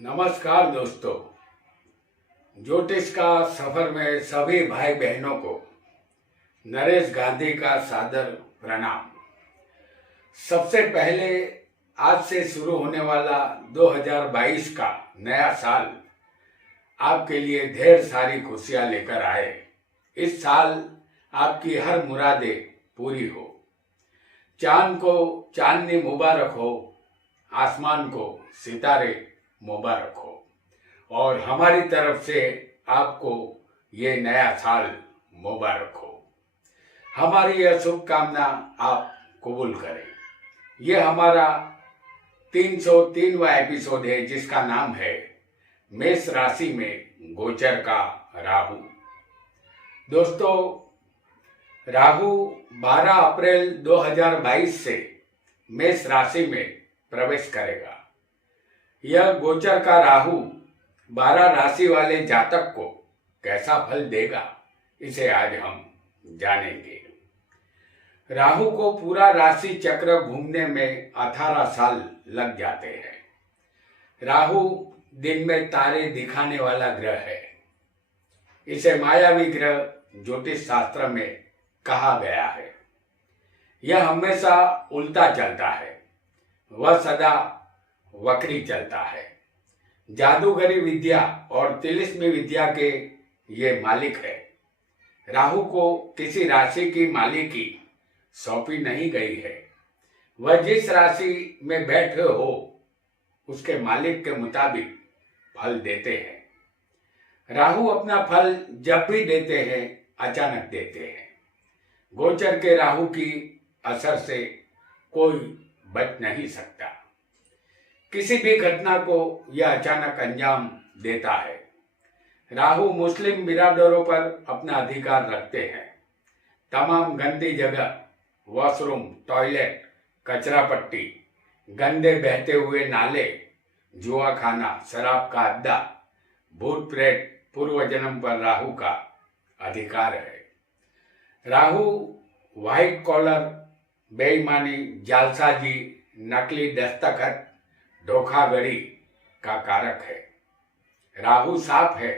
नमस्कार दोस्तों। ज्योतिष का सफर में सभी भाई बहनों को नरेश गांधी का सादर प्रणाम। सबसे पहले आज से शुरू होने वाला 2022 का नया साल आपके लिए ढेर सारी खुशियां लेकर आए। इस साल आपकी हर मुरादें पूरी हो, चांद को चांदनी मुबारक हो, आसमान को सितारे मुबारक हो और हमारी तरफ से आपको ये नया साल मुबारक हो। हमारी यह शुभकामना आप कबूल करें। ये हमारा 303वां एपिसोड है जिसका नाम है मेष राशि में गोचर का राहु। दोस्तों, राहु 12 अप्रैल 2022 से मेष राशि में प्रवेश करेगा। यह गोचर का राहु 12 राशि वाले जातक को कैसा फल देगा, इसे आज हम जानेंगे। राहु को पूरा राशि चक्र घूमने में 18 साल लग जाते हैं। राहु दिन में तारे दिखाने वाला ग्रह है। इसे मायावी ग्रह ज्योतिष शास्त्र में कहा गया है। यह हमेशा उल्टा चलता है, वह सदा वक्री चलता है। जादूगरी विद्या और तिलिस्मी विद्या के ये मालिक है। राहु को किसी राशि की मालिकी सौंपी नहीं गई है। वह जिस राशि में बैठे हो उसके मालिक के मुताबिक फल देते हैं। राहु अपना फल जब भी देते हैं अचानक देते हैं। गोचर के राहु की असर से कोई बच नहीं सकता। किसी भी घटना को यह अचानक अंजाम देता है। राहु मुस्लिम बिरादरों पर अपना अधिकार रखते हैं। तमाम गंदी जगह, वॉशरूम, टॉयलेट, कचरा पट्टी, गंदे बहते हुए नाले, जुआ खाना, शराब का अड्डा, भूत प्रेत पूर्व जन्म पर राहु का अधिकार है। राहु व्हाइट कॉलर, बेईमानी, जालसाजी, नकली दस्तखत, धोखाधड़ी का कारक है। राहु साफ है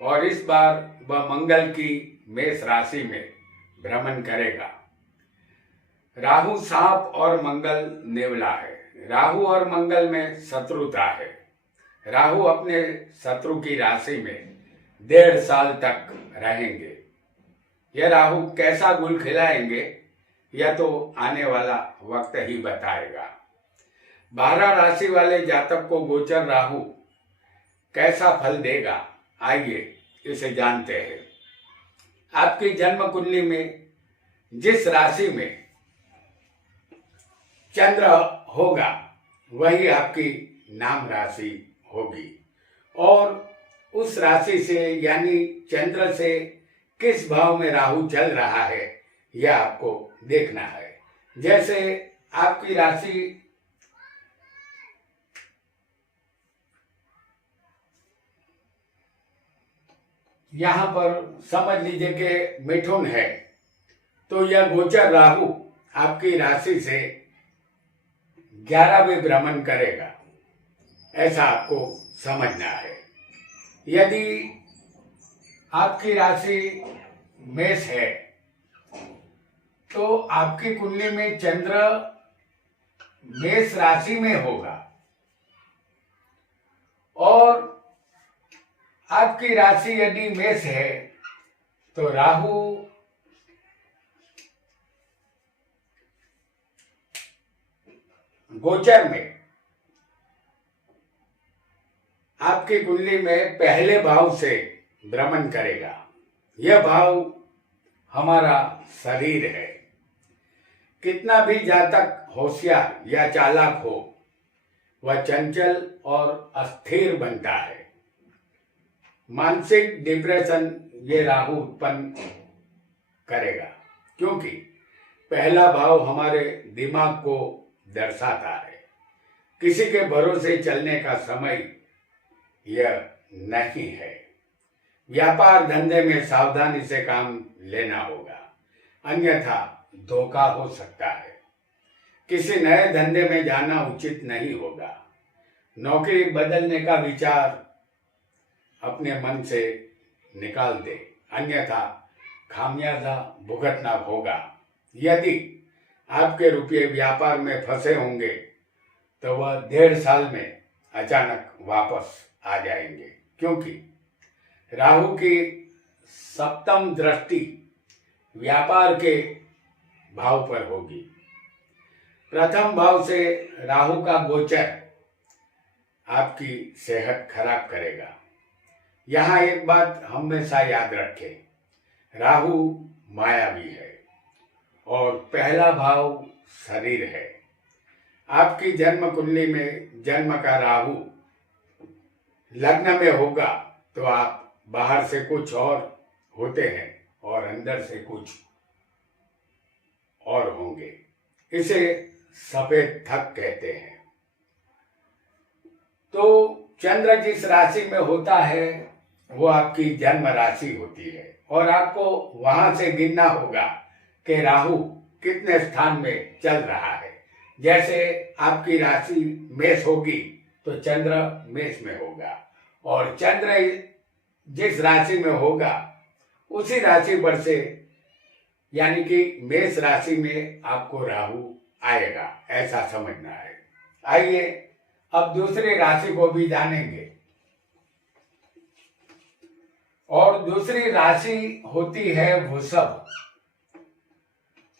और इस बार वह मंगल की मेष राशि में भ्रमण करेगा। राहु सांप और मंगल नेवला है। राहु और मंगल में शत्रुता है। राहु अपने शत्रु की राशि में 1.5 साल तक रहेंगे। यह राहु कैसा गुल खिलाएंगे यह तो आने वाला वक्त ही बताएगा। 12 राशि वाले जातक को गोचर राहु कैसा फल देगा, आइए इसे जानते हैं। आपकी जन्म कुंडली में जिस राशि में चंद्र होगा वही आपकी नाम राशि होगी और उस राशि से यानी चंद्र से किस भाव में राहु चल रहा है यह आपको देखना है। जैसे आपकी राशि यहाँ पर समझ लीजिए कि मिथुन है, तो यह गोचर राहु आपकी राशि से 11वें भ्रमण करेगा, ऐसा आपको समझना है। यदि आपकी राशि मेष है तो आपकी कुंडली में चंद्र मेष राशि में होगा और आपकी राशि यदि मेष है तो राहु गोचर में आपकी कुंडली में पहले भाव से भ्रमण करेगा। यह भाव हमारा शरीर है। कितना भी जातक होशियार या चालाक हो, वह चंचल और अस्थिर बनता है। मानसिक डिप्रेशन ये राहु उत्पन्न करेगा क्योंकि पहला भाव हमारे दिमाग को दर्शाता है। किसी के भरोसे चलने का समय यह नहीं है। व्यापार धंधे में सावधानी से काम लेना होगा, अन्यथा धोखा हो सकता है। किसी नए धंधे में जाना उचित नहीं होगा। नौकरी बदलने का विचार अपने मन से निकाल दे, अन्यथा खामियाजा भुगतना होगा। यदि आपके रुपये व्यापार में फंसे होंगे तो वह 1.5 साल में अचानक वापस आ जाएंगे, क्योंकि राहु की सप्तम दृष्टि व्यापार के भाव पर होगी। प्रथम भाव से राहु का गोचर आपकी सेहत खराब करेगा। यहाँ एक बात हमेशा याद रखें, राहु मायावी है और पहला भाव शरीर है। आपकी जन्म कुंडली में जन्म का राहु लग्न में होगा तो आप बाहर से कुछ और होते हैं और अंदर से कुछ और होंगे। इसे सफेद थक कहते हैं। तो चंद्र जिस राशि में होता है वो आपकी जन्म राशि होती है और आपको वहां से गिनना होगा कि राहु कितने स्थान में चल रहा है। जैसे आपकी राशि मेष होगी तो चंद्र मेष में होगा और चंद्र जिस राशि में होगा उसी राशि पर से, यानी कि मेष राशि में आपको राहु आएगा, ऐसा समझना है। आइए अब दूसरी राशि को भी जानेंगे। और दूसरी राशि होती है वृषभ।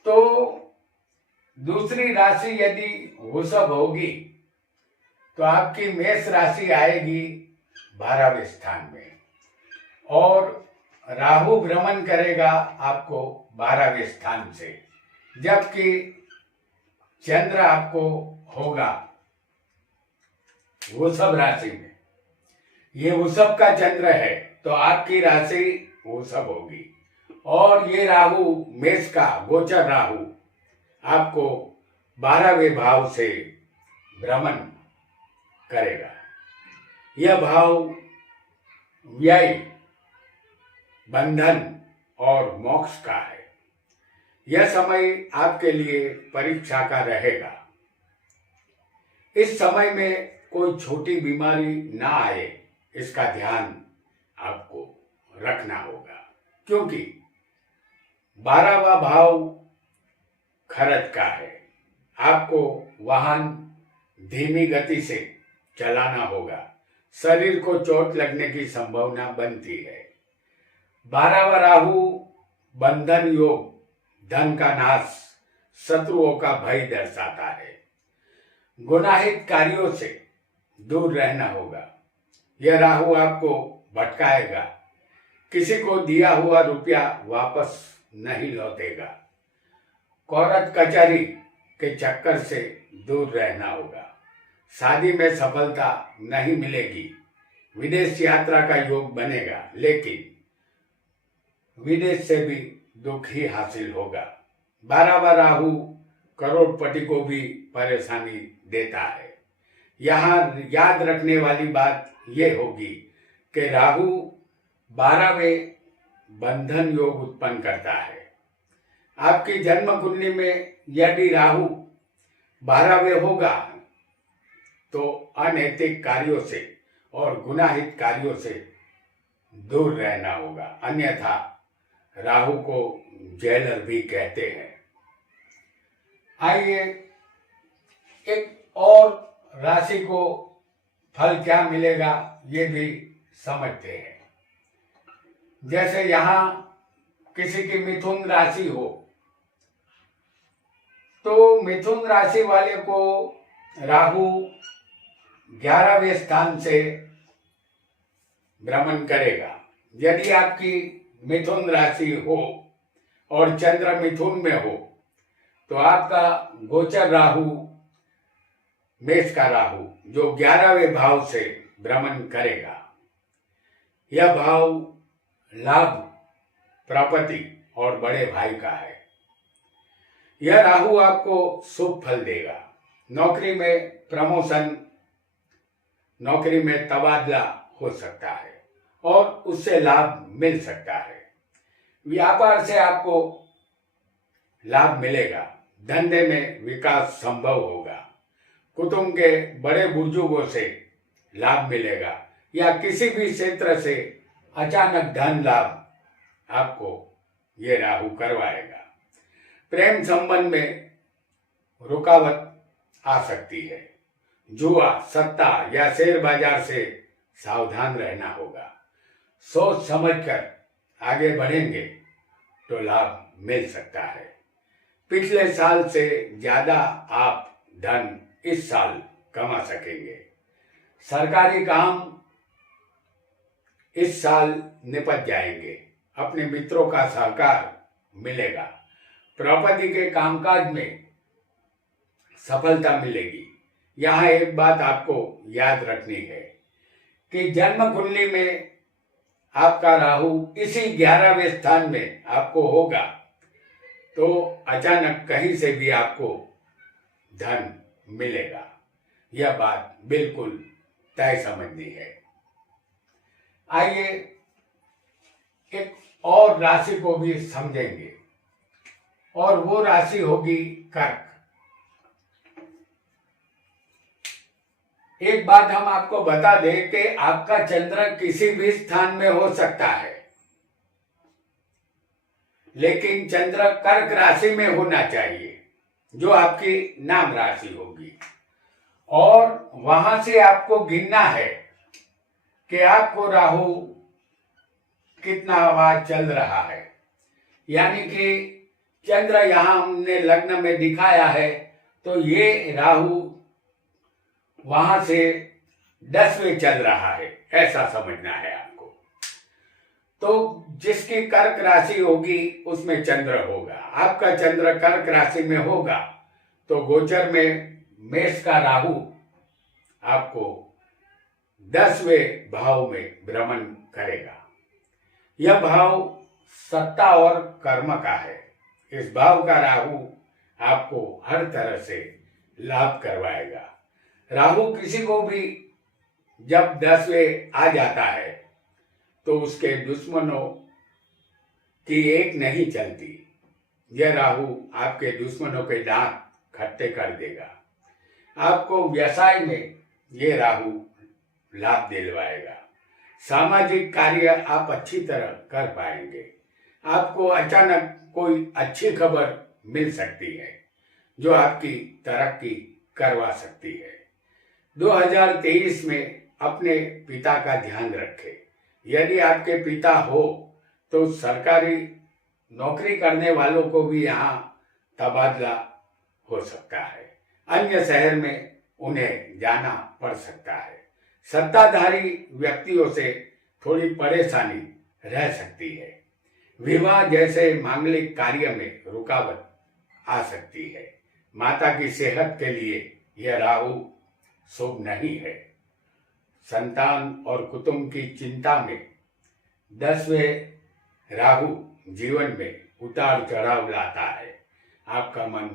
तो दूसरी राशि यदि वृषभ होगी तो आपकी मेष राशि आएगी 12वें स्थान में और राहु भ्रमण करेगा आपको 12वें स्थान से, जबकि चंद्र आपको होगा वृषभ राशि में। ये वृषभ का चंद्र है तो आपकी राशि वृषभ होगी और ये राहु मेष का गोचर राहु आपको 12वें भाव से भ्रमण करेगा। यह भाव व्यय, बंधन और मोक्ष का है। यह समय आपके लिए परीक्षा का रहेगा। इस समय में कोई छोटी बीमारी ना आए, इसका ध्यान आपको रखना होगा, क्योंकि 12वां भाव खर्च का है। आपको वाहन धीमी गति से चलाना होगा। शरीर को चोट लगने की संभावना बनती है। 12वां राहु बंधन योग, धन का नाश, शत्रुओं का भय दर्शाता है। गुनाहित कार्यों से दूर रहना होगा। यह राहु आपको भटकाएगा। किसी को दिया हुआ रुपया वापस नहीं लौटेगा। कोर्ट कचहरी के चक्कर से दूर रहना होगा। शादी में सफलता नहीं मिलेगी। विदेश यात्रा का योग बनेगा, लेकिन विदेश से भी दुख ही हासिल होगा। 12वां राहु करोड़पति को भी परेशानी देता है। यहाँ याद रखने वाली बात यह होगी कि राहु 12वें बंधन योग उत्पन्न करता है। आपकी जन्म कुंडली में यदि राहु 12वें होगा तो अनैतिक कार्यों से और गुनाहित कार्यों से दूर रहना होगा, अन्यथा राहु को जेलर भी कहते हैं। आइए एक और राशि को फल क्या मिलेगा ये भी समझते हैं। जैसे यहाँ किसी की मिथुन राशि हो तो मिथुन राशि वाले को राहु 11वें स्थान से भ्रमण करेगा। यदि आपकी मिथुन राशि हो और चंद्र मिथुन में हो तो आपका गोचर राहु, मेष का राहु, जो 11वें भाव से भ्रमण करेगा। यह भाव लाभ, प्रॉपर्टी और बड़े भाई का है। यह राहु आपको शुभ फल देगा। नौकरी में प्रमोशन, नौकरी में तबादला हो सकता है और उससे लाभ मिल सकता है। व्यापार से आपको लाभ मिलेगा। धंधे में विकास संभव होगा। कुटुंब के बड़े बुजुर्गों से लाभ मिलेगा या किसी भी क्षेत्र से अचानक धन लाभ आपको ये राहु करवाएगा। प्रेम संबंध में रुकावट आ सकती है। जुआ, सट्टा या शेयर बाजार से सावधान रहना होगा। सोच समझकर आगे बढ़ेंगे तो लाभ मिल सकता है। पिछले साल से ज्यादा आप धन इस साल कमा सकेंगे। सरकारी काम इस साल निपट जाएंगे। अपने मित्रों का सहकार मिलेगा। प्रॉपर्टी के कामकाज में सफलता मिलेगी। यहाँ एक बात आपको याद रखनी है कि जन्म कुंडली में आपका राहु इसी 11वें स्थान में आपको होगा तो अचानक कहीं से भी आपको धन मिलेगा। यह बात बिल्कुल तय समझनी है। आइए एक और राशि को भी समझेंगे और वो राशि होगी कर्क। एक बात हम आपको बता दें कि आपका चंद्र किसी भी स्थान में हो सकता है, लेकिन चंद्र कर्क राशि में होना चाहिए जो आपकी नाम राशि होगी। और वहां से आपको गिनना है कि आपको राहु कितना बार चल रहा है। यानी कि चंद्र यहां हमने लग्न में दिखाया है तो ये राहु वहां से 10वें चल रहा है, ऐसा समझना है आपको। तो जिसकी कर्क राशि होगी उसमें चंद्र होगा। आपका चंद्र कर्क राशि में होगा तो गोचर में मेष का राहु आपको 10वें भाव में भ्रमण करेगा। यह भाव सत्ता और कर्म का है। इस भाव का राहु आपको हर तरह से लाभ करवाएगा। राहु किसी को भी जब 10वें आ जाता है तो उसके दुश्मनों की एक नहीं चलती। यह राहु आपके दुश्मनों के दांत खट्टे कर देगा। आपको व्यवसाय में ये राहु लाभ दिलवाएगा। सामाजिक कार्य आप अच्छी तरह कर पाएंगे। आपको अचानक कोई अच्छी खबर मिल सकती है जो आपकी तरक्की करवा सकती है। 2023 में अपने पिता का ध्यान रखें। यदि आपके पिता हो तो सरकारी नौकरी करने वालों को भी यहाँ तबादला हो सकता है। अन्य शहर में उन्हें जाना पड़ सकता है। सत्ताधारी व्यक्तियों से थोड़ी परेशानी रह सकती है। विवाह जैसे मांगलिक कार्य में रुकावट आ सकती है। माता की सेहत के लिए यह राहु शुभ नहीं है। संतान और कुटुंब की चिंता में 10वें राहु जीवन में उतार चढ़ाव लाता है। आपका मन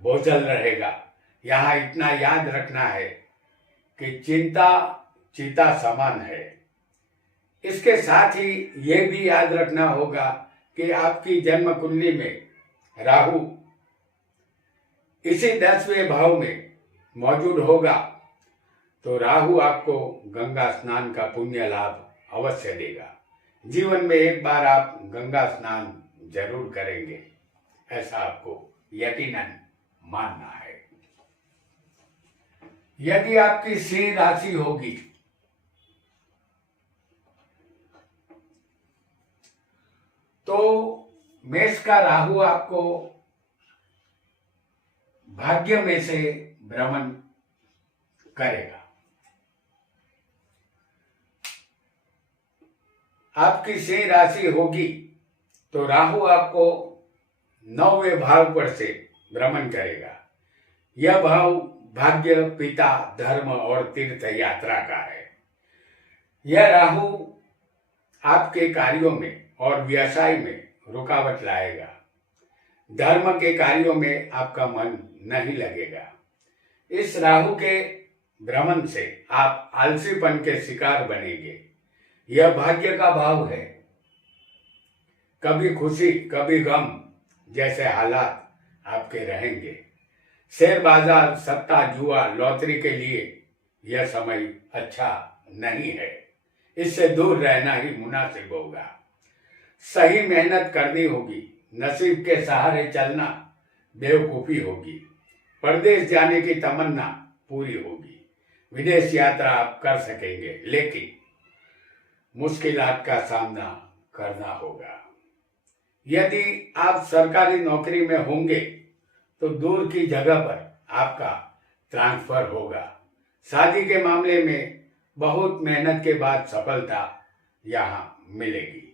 बोझल रहेगा। यहाँ इतना याद रखना है कि चिंता चीता समान है। इसके साथ ही ये भी याद रखना होगा कि आपकी जन्म कुंडली में राहु इसी 10वें भाव में मौजूद होगा तो राहु आपको गंगा स्नान का पुण्य लाभ अवश्य देगा। जीवन में एक बार आप गंगा स्नान जरूर करेंगे, ऐसा आपको यकीनन मानना है। यदि आपकी सिंह राशि होगी तो मेष का राहु आपको भाग्य में से भ्रमण करेगा। आपकी सिंह राशि होगी तो राहु आपको 9वें भाव पर से भ्रमण करेगा। यह भाव भाग्य, पिता, धर्म और तीर्थ यात्रा का है। यह राहु आपके कार्यों में और व्यवसाय में रुकावट लाएगा। धर्म के कार्यों में आपका मन नहीं लगेगा। इस राहु के भ्रमण से आप आलसीपन के शिकार बनेंगे। यह भाग्य का भाव है। कभी खुशी कभी गम जैसे हालात आपके रहेंगे। शेयर बाजार, सट्टा, जुआ, लॉटरी के लिए यह समय अच्छा नहीं है, इससे दूर रहना ही मुनासिब होगा। सही मेहनत करनी होगी, नसीब के सहारे चलना बेवकूफ़ी होगी। परदेश जाने की तमन्ना पूरी होगी, विदेश यात्रा आप कर सकेंगे, लेकिन मुश्किलात का सामना करना होगा। यदि आप सरकारी नौकरी में होंगे तो दूर की जगह पर आपका ट्रांसफर होगा। शादी के मामले में बहुत मेहनत के बाद सफलता यहाँ मिलेगी।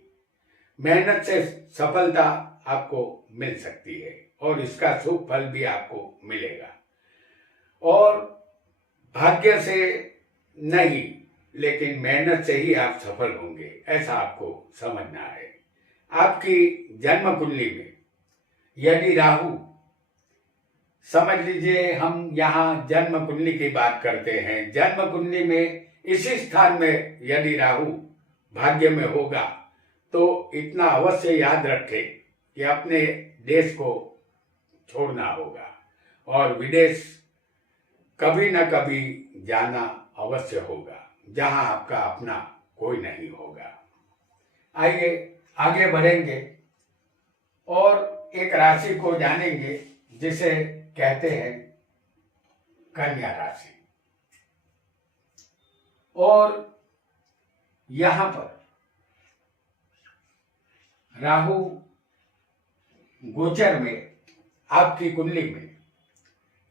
मेहनत से सफलता आपको मिल सकती है और इसका शुभ फल भी आपको मिलेगा। और भाग्य से नहीं, लेकिन मेहनत से ही आप सफल होंगे, ऐसा आपको समझना है। आपकी जन्म कुंडली में यदि राहु, समझ लीजिए हम यहाँ जन्म कुंडली की बात करते हैं, जन्म कुंडली में इसी स्थान में यदि राहु भाग्य में होगा तो इतना अवश्य याद रखें कि अपने देश को छोड़ना होगा और विदेश कभी न कभी जाना अवश्य होगा, जहां आपका अपना कोई नहीं होगा। आइए आगे बढ़ेंगे और एक राशि को जानेंगे जिसे कहते हैं कन्या राशि। और यहां पर राहु गोचर में आपकी कुंडली में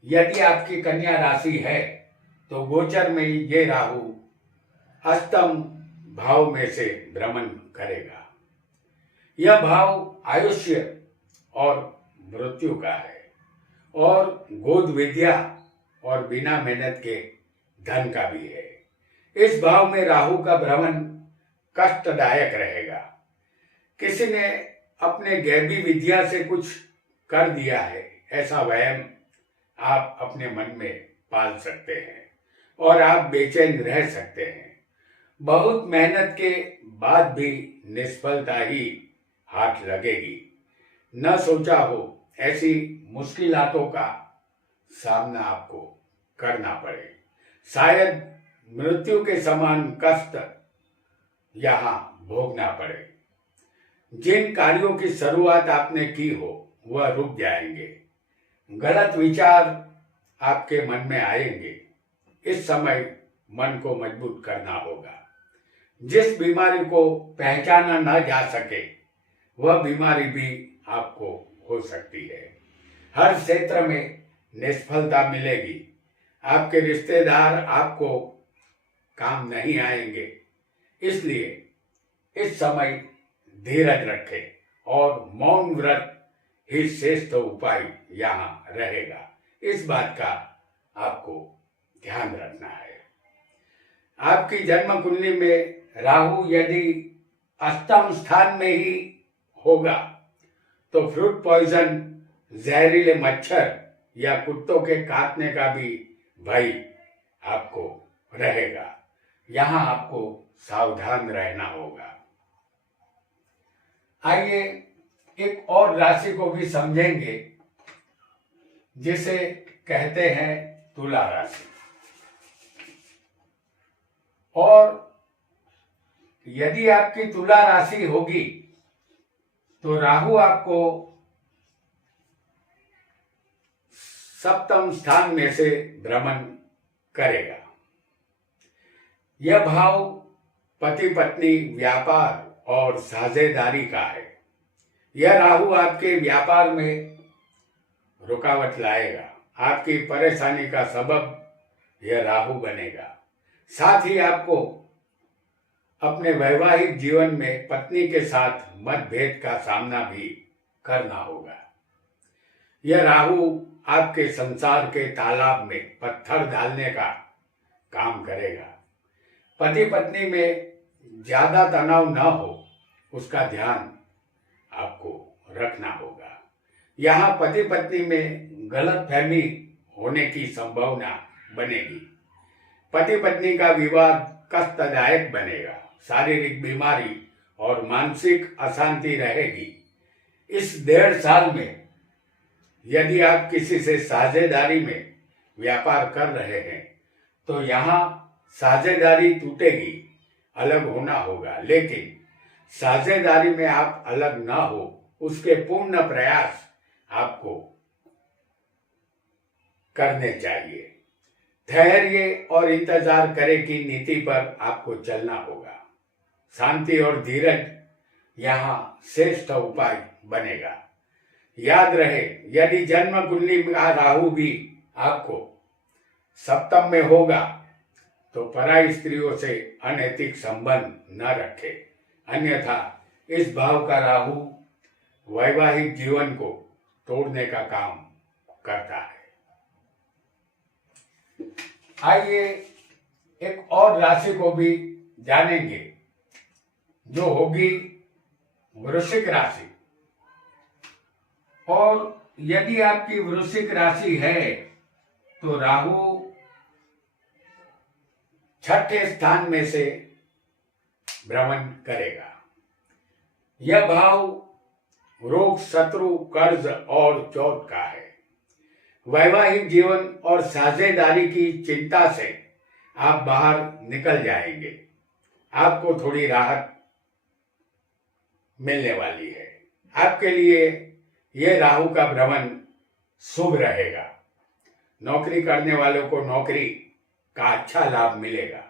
यदि आपकी कन्या राशि है तो गोचर में ये राहु अष्टम भाव में से भ्रमण करेगा। यह भाव आयुष्य और मृत्यु का है और गोद विद्या और बिना मेहनत के धन का भी है। इस भाव में राहु का भ्रमण कष्टदायक रहेगा। किसी ने अपने गैबी विद्या से कुछ कर दिया है, ऐसा वहम आप अपने मन में पाल सकते हैं और आप बेचैन रह सकते हैं। बहुत मेहनत के बाद भी निष्फलता ही हाथ लगेगी। न सोचा हो ऐसी मुश्किलातों का सामना आपको करना पड़े। शायद मृत्यु के समान कष्ट यहाँ भोगना पड़े। जिन कार्यों की शुरुआत आपने की हो वह रुक जाएंगे। गलत विचार आपके मन में आएंगे। इस समय मन को मजबूत करना होगा। जिस बीमारी को पहचाना न जा सके वह बीमारी भी आपको हो सकती है। हर क्षेत्र में निष्फलता मिलेगी। आपके रिश्तेदार आपको काम नहीं आएंगे, इसलिए इस समय धीरज रखें और मौन व्रत ही श्रेष्ठ उपाय यहाँ रहेगा। इस बात का आपको ध्यान रखना है। आपकी जन्म कुंडली में राहु यदि अष्टम स्थान में ही होगा तो फ्रूट पॉइजन, जहरीले मच्छर या कुत्तों के काटने का भी भय आपको रहेगा। यहाँ आपको सावधान रहना होगा। आइए एक और राशि को भी समझेंगे जिसे कहते हैं तुला राशि। और यदि आपकी तुला राशि होगी तो राहु आपको सप्तम स्थान में से भ्रमण करेगा। यह भाव पति पत्नी, व्यापार और साझेदारी का है। यह राहु आपके व्यापार में रुकावट लाएगा। आपकी परेशानी का सबब यह राहु बनेगा। साथ ही आपको अपने वैवाहिक जीवन में पत्नी के साथ मतभेद का सामना भी करना होगा। यह राहु आपके संसार के तालाब में पत्थर डालने का काम करेगा। पति पत्नी में ज्यादा तनाव न हो, उसका ध्यान आपको रखना होगा। यहाँ पति पत्नी में गलतफहमी होने की संभावना बनेगी। पति पत्नी का विवाद कष्टदायक बनेगा। शारीरिक बीमारी और मानसिक अशांति रहेगी। इस 1.5 साल में यदि आप किसी से साझेदारी में व्यापार कर रहे हैं तो यहाँ साझेदारी टूटेगी, अलग होना होगा, लेकिन साझेदारी में आप अलग ना हो उसके पूर्ण प्रयास आपको करने चाहिए। ठहरिए और इंतजार करें की नीति पर आपको चलना होगा। शांति और धीरज यहाँ श्रेष्ठ उपाय बनेगा। याद रहे, यदि जन्म कुंडली का राहु भी आपको सप्तम में होगा तो पराई स्त्रियों से अनैतिक संबंध न रखे, अन्यथा इस भाव का राहु वैवाहिक जीवन को तोड़ने का काम करता है। आइए एक और राशि को भी जानेंगे जो होगी वृश्चिक राशि। और यदि आपकी वृश्चिक राशि है तो राहु छठे स्थान में से भ्रमण करेगा। यह भाव रोग, शत्रु, कर्ज और चोट का है। वैवाहिक जीवन और साझेदारी की चिंता से आप बाहर निकल जाएंगे। आपको थोड़ी राहत मिलने वाली है। आपके लिए यह राहु का भ्रमण शुभ रहेगा। नौकरी करने वालों को नौकरी का अच्छा लाभ मिलेगा।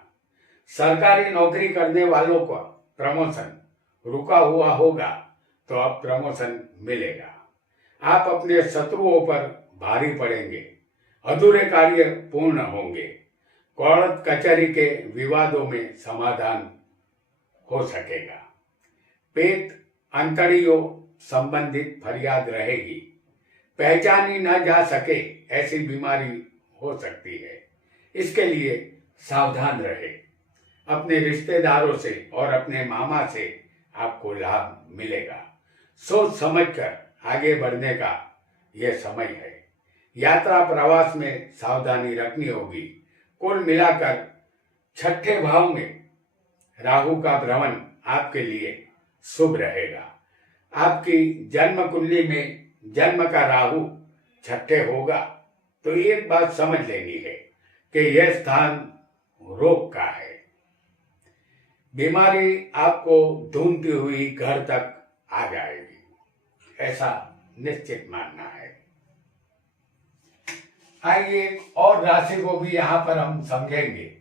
सरकारी नौकरी करने वालों को प्रमोशन रुका हुआ होगा तो अब प्रमोशन मिलेगा। आप अपने शत्रुओं पर भारी पड़ेंगे। अधूरे कार्य पूर्ण होंगे। कोर्ट कचहरी के विवादों में समाधान हो सकेगा। पेट, अंतड़ियों संबंधित फरियाद रहेगी। पहचानी न जा सके ऐसी बीमारी हो सकती है, इसके लिए सावधान रहे। अपने रिश्तेदारों से और अपने मामा से आपको लाभ मिलेगा। सोच समझकर आगे बढ़ने का यह समय है। यात्रा प्रवास में सावधानी रखनी होगी। कुल मिलाकर छठे भाव में राहु का भ्रमण आपके लिए शुभ रहेगा। आपकी जन्म कुंडली में जन्म का राहु छठे होगा तो एक बात समझ लेनी है कि यह स्थान रोग का है। बीमारी आपको ढूंढती हुई घर तक आ जाएगी, ऐसा निश्चित मानना है। आइए और राशि को भी यहां पर हम समझेंगे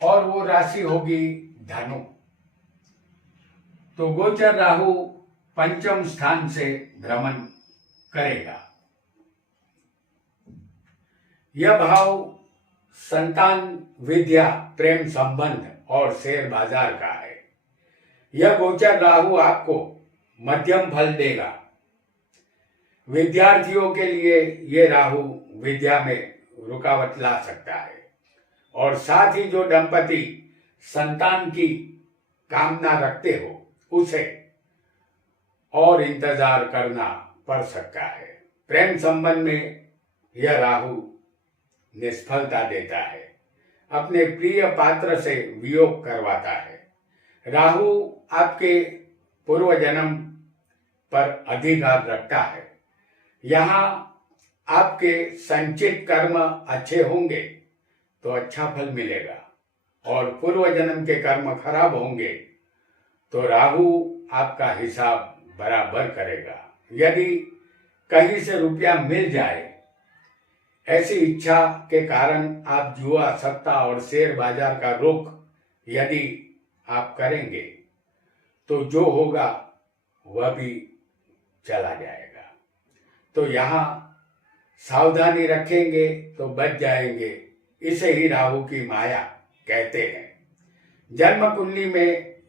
और वो राशि होगी धनु। तो गोचर राहु पंचम स्थान से भ्रमण करेगा। यह भाव संतान, विद्या, प्रेम संबंध और शेयर बाजार का है। यह गोचर राहु आपको मध्यम फल देगा। विद्यार्थियों के लिए यह राहु विद्या में रुकावट ला सकता है और साथ ही जो दंपति संतान की कामना रखते हो उसे और इंतजार करना पड़ सकता है। प्रेम संबंध में यह राहु निष्फलता देता है। अपने प्रिय पात्र से वियोग करवाता है। राहु आपके पूर्व जन्म पर अधिकार रखता है। यहाँ आपके संचित कर्म अच्छे होंगे तो अच्छा फल मिलेगा और पूर्व जन्म के कर्म खराब होंगे तो राहु आपका हिसाब बराबर करेगा। यदि कहीं से रुपया मिल जाए, ऐसी इच्छा के कारण आप जुआ, सट्टा और शेयर बाजार का रुख यदि आप करेंगे तो जो होगा वह भी चला जाएगा। तो यहाँ सावधानी रखेंगे तो बच जाएंगे। इसे ही राहु की माया कहते हैं। जन्म कुंडली में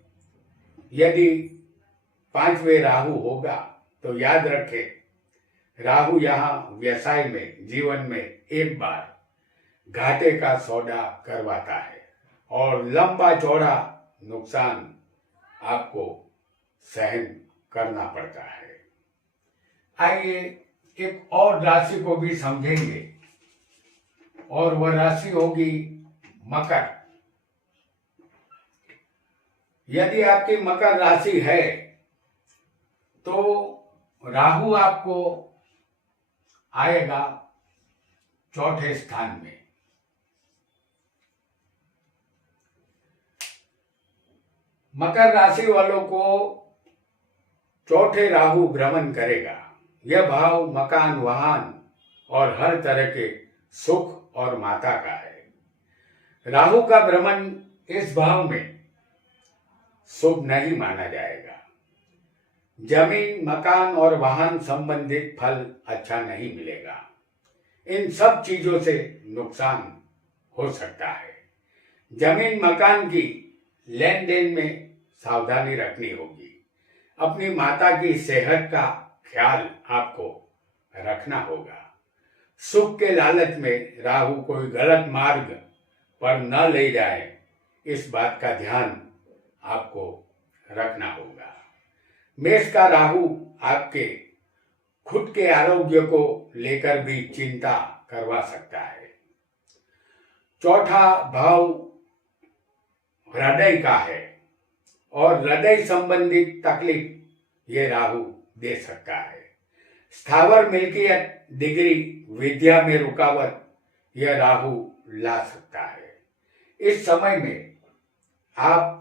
यदि पांचवें राहु होगा तो याद रखें, राहु यहाँ व्यवसाय में, जीवन में एक बार घाटे का सौदा करवाता है और लंबा चौड़ा नुकसान आपको सहन करना पड़ता है। आइए एक और राशि को भी समझेंगे और वह राशि होगी मकर। यदि आपकी मकर राशि है तो राहु आपको आएगा चौथे स्थान में। मकर राशि वालों को चौथे राहु भ्रमण करेगा। यह भाव मकान, वाहन और हर तरह के सुख और माता का है। राहु का भ्रमण इस भाव में शुभ नहीं माना जाएगा। जमीन, मकान और वाहन संबंधित फल अच्छा नहीं मिलेगा। इन सब चीजों से नुकसान हो सकता है। जमीन, मकान की लेन देन में सावधानी रखनी होगी। अपनी माता की सेहत का ख्याल आपको रखना होगा। सुख के लालच में राहु कोई गलत मार्ग पर न ले जाए, इस बात का ध्यान आपको रखना होगा। मेष का राहु आपके खुद के आरोग्य को लेकर भी चिंता करवा सकता है। चौथा भाव हृदय का है और हृदय संबंधित तकलीफ ये राहु दे सकता है। स्थावर मिल्कियत, डिग्री, विद्या में रुकावट यह राहु ला सकता है। इस समय में आप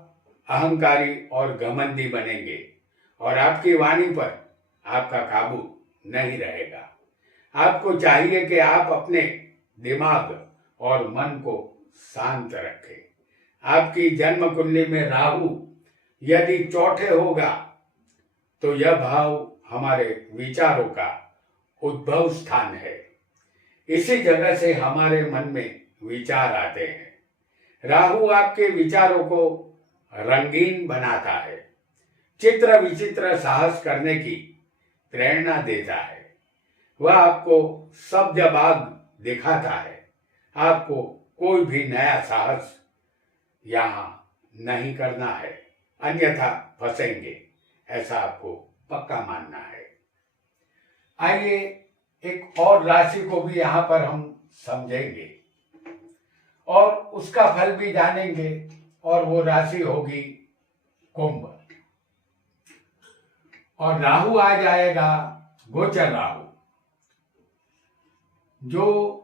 अहंकारी और घमंडी बनेंगे और आपकी वाणी पर आपका काबू नहीं रहेगा। आपको चाहिए कि आप अपने दिमाग और मन को शांत रखें। आपकी जन्म कुंडली में राहु यदि चौथे होगा तो यह भाव हमारे विचारों का उद्भव स्थान है। इसी जगह से हमारे मन में विचार आते हैं। राहु आपके विचारों को रंगीन बनाता है, चित्र विचित्र साहस करने की प्रेरणा देता है। वह आपको शब्द बाग दिखाता है। आपको कोई भी नया साहस यहाँ नहीं करना है, अन्यथा फंसेंगे, ऐसा आपको पक्का मानना है। आइए एक और राशि को भी यहाँ पर हम समझेंगे और उसका फल भी जानेंगे, और वो राशि होगी कुंभ। और राहु आ जाएगा गोचर राहु, जो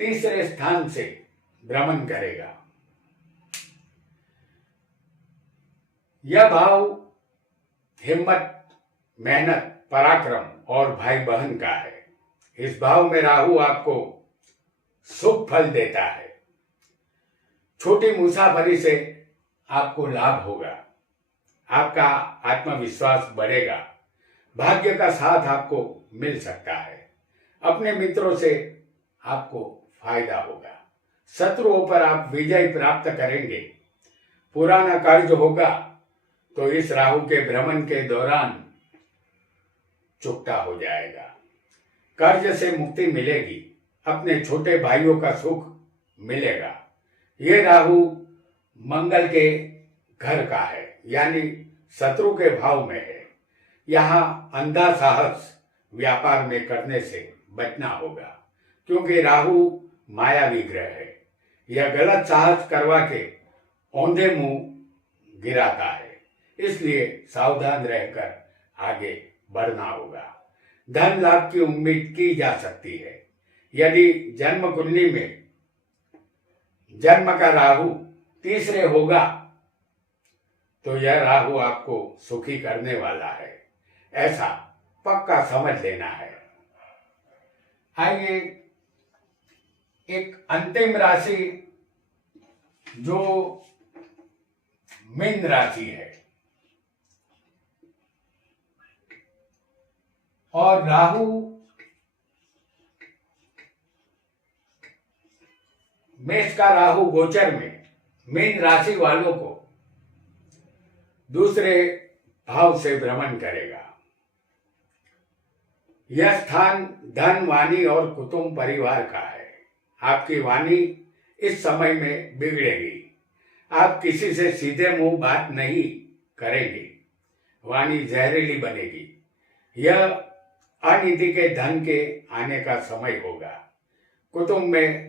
तीसरे स्थान से भ्रमण करेगा। यह भाव हिम्मत, मेहनत, पराक्रम और भाई बहन का है। इस भाव में राहु आपको शुभ फल देता है। छोटी मुसाफरी से आपको लाभ होगा। आपका आत्मविश्वास बढ़ेगा। भाग्य का साथ आपको मिल सकता है। अपने मित्रों से आपको फायदा होगा। शत्रुओं पर आप विजय प्राप्त करेंगे। पुराना कर्ज होगा तो इस राहु के भ्रमण के दौरान चुकता हो जाएगा। कर्ज से मुक्ति मिलेगी। अपने छोटे भाइयों का सुख मिलेगा। ये राहु मंगल के घर का है, यानी शत्रु के भाव में है। यहाँ अंधा साहस व्यापार में करने से बचना होगा, क्योंकि राहु मायावी ग्रह है। यह गलत साहस करवा के औंधे मुंह गिराता है। इसलिए सावधान रहकर आगे बढ़ना होगा। धन लाभ की उम्मीद की जा सकती है। यदि जन्म कुंडली में जन्म का राहु तीसरे होगा तो यह राहु आपको सुखी करने वाला है, ऐसा पक्का समझ लेना है। आइए एक अंतिम राशि जो मीन राशि है, और राहु मेष का राहु गोचर में मीन राशि वालों को दूसरे भाव से भ्रमण करेगा। यह स्थान धन, वाणी और कुटुंब परिवार का है। आपकी वाणी इस समय में बिगड़ेगी। आप किसी से सीधे मुंह बात नहीं करेंगे। वाणी जहरीली बनेगी। यह अनिति के धन के आने का समय होगा। कुटुंब में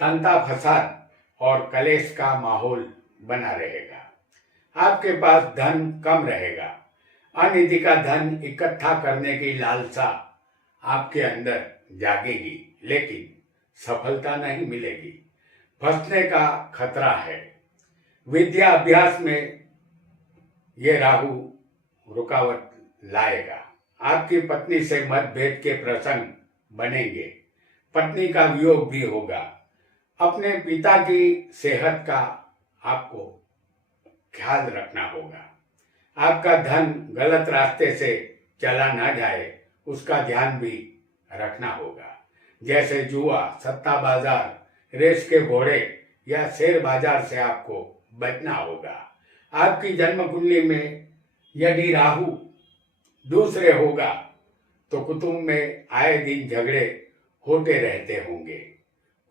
तंता फसाद और कलेश का माहौल बना रहेगा। आपके पास धन कम रहेगा। अनिधि का धन इकट्ठा करने की लालसा आपके अंदर जागेगी, लेकिन सफलता नहीं मिलेगी। फंसने का खतरा है। विद्या अभ्यास में ये राहु रुकावट लाएगा। आपकी पत्नी से मतभेद के प्रसंग बनेंगे, पत्नी का वियोग भी होगा। अपने पिता की सेहत का आपको ख्याल रखना होगा। आपका धन गलत रास्ते से चला ना जाए, उसका ध्यान भी रखना होगा। जैसे जुआ, सट्टा बाजार, रेस के घोड़े या शेयर बाजार से आपको बचना होगा। आपकी जन्म कुंडली में यदि राहु दूसरे होगा तो कुटुंब में आए दिन झगड़े होते रहते होंगे,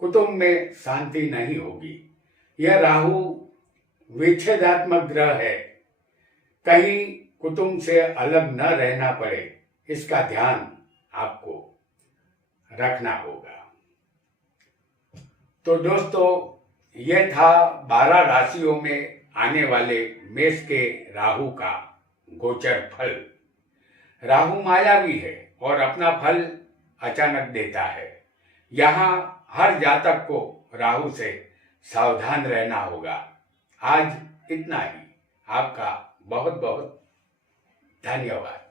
कुटुंब में शांति नहीं होगी। यह राहु विच्छेदात्मक ग्रह है, कहीं कुटुंब से अलग न रहना पड़े, इसका ध्यान आपको रखना होगा। तो दोस्तों, यह था 12 राशियों में आने वाले मेष के राहु का गोचर फल। राहु मायावी है और अपना फल अचानक देता है। यहाँ हर जातक को राहु से सावधान रहना होगा। आज इतना ही। आपका बहुत बहुत धन्यवाद।